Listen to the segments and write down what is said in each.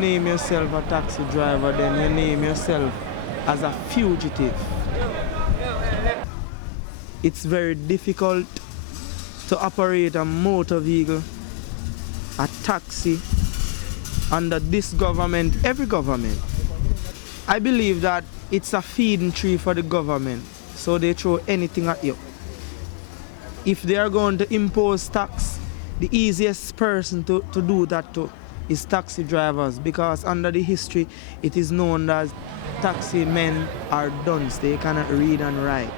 name yourself a taxi driver, then you name yourself as a fugitive. It's very difficult to operate a motor vehicle, a taxi, under this government, every government. I believe that it's a feeding tree for the government, so they throw anything at you. If they are going to impose tax, the easiest person to do that to is taxi drivers, because under the history it is known as taxi men are dunce, they cannot read and write.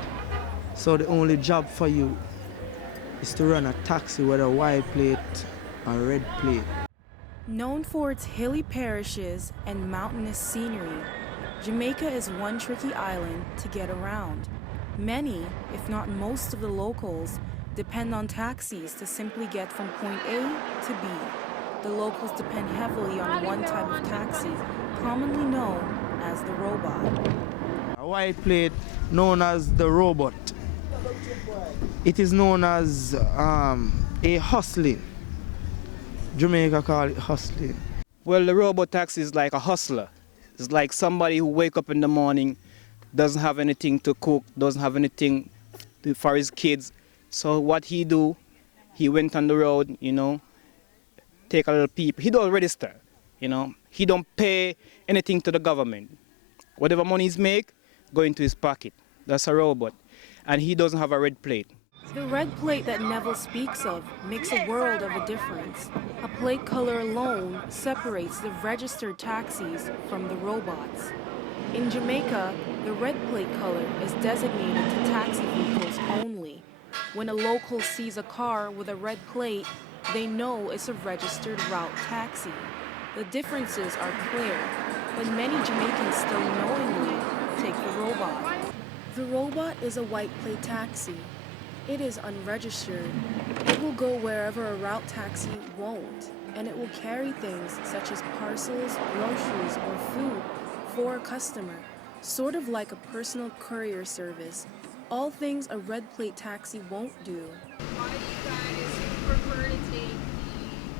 So the only job for you is to run a taxi with a white plate or red plate. Known for its hilly parishes and mountainous scenery, Jamaica is one tricky island to get around. Many, if not most of the locals, depend on taxis to simply get from point A to B. The locals depend heavily on one type of taxi, commonly known as the robot. A white plate known as the robot. It is known as a hustling. Jamaica call it hustling. Well, the robot taxi is like a hustler. It's like somebody who wake up in the morning, doesn't have anything to cook, doesn't have anything for his kids. So what he do, he went on the road, take a little peep. He don't register, He don't pay anything to the government. Whatever money he's make, go into his pocket. That's a robot. And he doesn't have a red plate. The red plate that Neville speaks of makes a world of a difference. A plate color alone separates the registered taxis from the robots. In Jamaica, the red plate color is designated to taxi vehicles only. When a local sees a car with a red plate, they know it's a registered route taxi. The differences are clear, but many Jamaicans still knowingly take the robot. The robot is a white plate taxi. It is unregistered. It will go wherever a route taxi won't, and it will carry things such as parcels, groceries, or food for a customer, sort of like a personal courier service. All things a red plate taxi won't do. Why do you guys prefer to take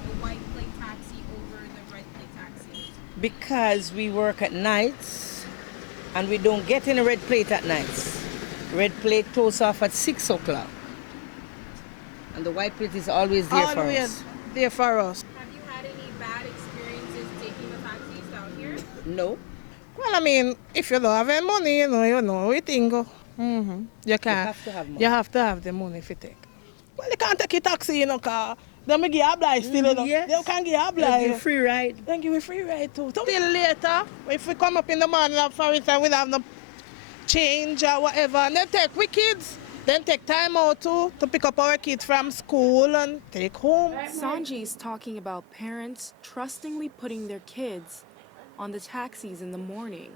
the white plate taxi over the red plate taxi? Because we work at nights and we don't get any red plate at nights. Red plate close off at 6 o'clock. And the white plate is always there for us. There for us. Have you had any bad experiences taking the taxis out here? No. Well, I mean, if you don't have any money, we think. You can't. have to have money. You have to have the money if you take. Well, you can't take a taxi, car. Then we give a blind still, Yes. They can't give a They blind. give free ride. Then give a free ride too. Till later, if we come up in the morning for it and we have no change or whatever, and then take we kids, then take time out too to pick up our kids from school and take home. Sanji is talking about parents trustingly putting their kids on the taxis in the morning.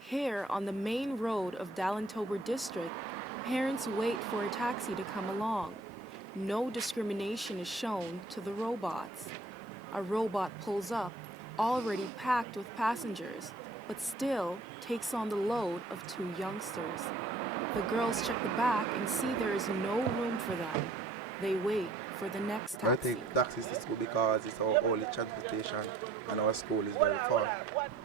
Here on the main road of Dallintober district, parents wait for a taxi to come along. No discrimination is shown to the robots. A robot pulls up, already packed with passengers, but still takes on the load of 2 youngsters. The girls check the back and see there is no room for them. They wait for the next taxi. I think taxis is good because it's our only transportation and our school is very far.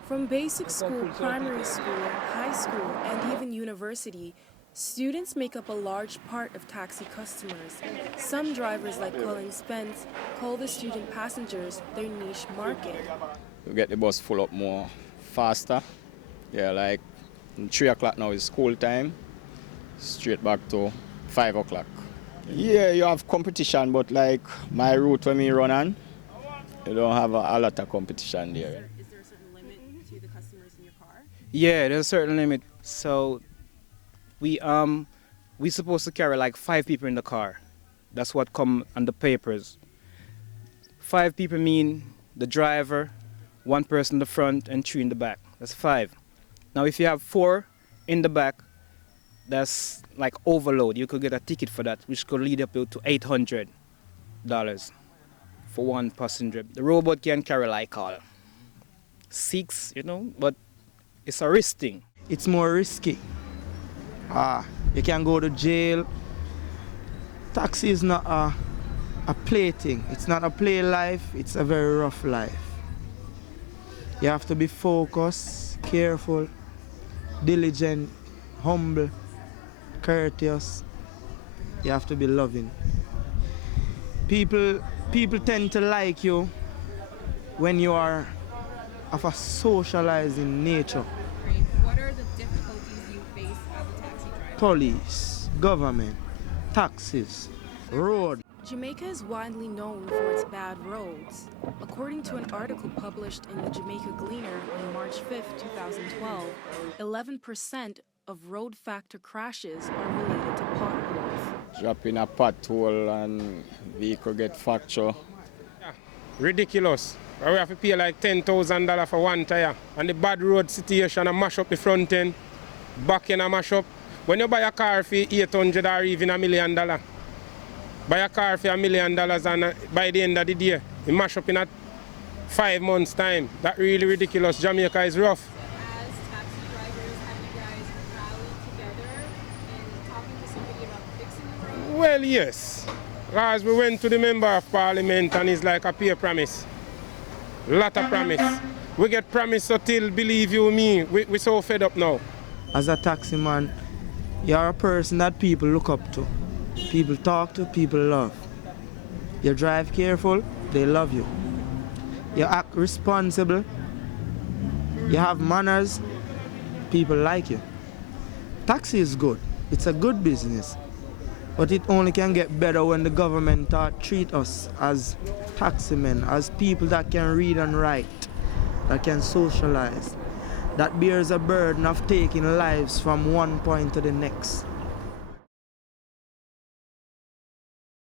From basic school, primary school, high school, and even university, students make up a large part of taxi customers. Some drivers, like Colin Spence, call the student passengers their niche market. We get the bus full up more faster. Yeah, like 3 o'clock now is school time, straight back to 5 o'clock. Yeah, you have competition, but like my route when we run on, you don't have a lot of competition there. Is there a certain limit to the customers in your car? Yeah, there's a certain limit. So we supposed to carry like 5 people in the car. That's what come on the papers. 5 people mean the driver, 1 person in the front, and 3 in the back. That's 5. Now if you have 4 in the back, that's like overload. You could get a ticket for that, which could lead up to $800 for 1 passenger. The robot can carry like 6, but it's a risk thing. It's more risky. You can go to jail. Taxi is not a play thing. It's not a play life. It's a very rough life. You have to be focused, careful, diligent, humble, courteous. You have to be loving. People tend to like you when you are of a socializing nature. Great. What are the difficulties you face as a taxi driver? Police, government, taxis, road. Jamaica is widely known for its bad roads. According to an article published in the Jamaica Gleaner on March 5, 2012, 11% of road factor crashes are related to potholes. Drop in a pothole and vehicle get fractured. Ridiculous. We have to pay like $10,000 for one tire. And the bad road situation and mash up the front end, back end and mash up. When you buy a car for $800 or even $1 million, buy a car for $1 million and by the end of the day, you mash up in a 5 months' time. That's really ridiculous. Jamaica is rough. As taxi drivers, have you guys rallied together and talking to somebody about fixing the road? Well, yes. As we went to the member of parliament and it's like a peer promise. Lot of promise. We get promise until, believe you me, we're so fed up now. As a taxi man, you're a person that people look up to. People talk to, people love. You drive careful, they love you. You act responsible, you have manners, people like you. Taxi is good, it's a good business, but it only can get better when the government treat us as taximen, as people that can read and write, that can socialize, that bears a burden of taking lives from one point to the next.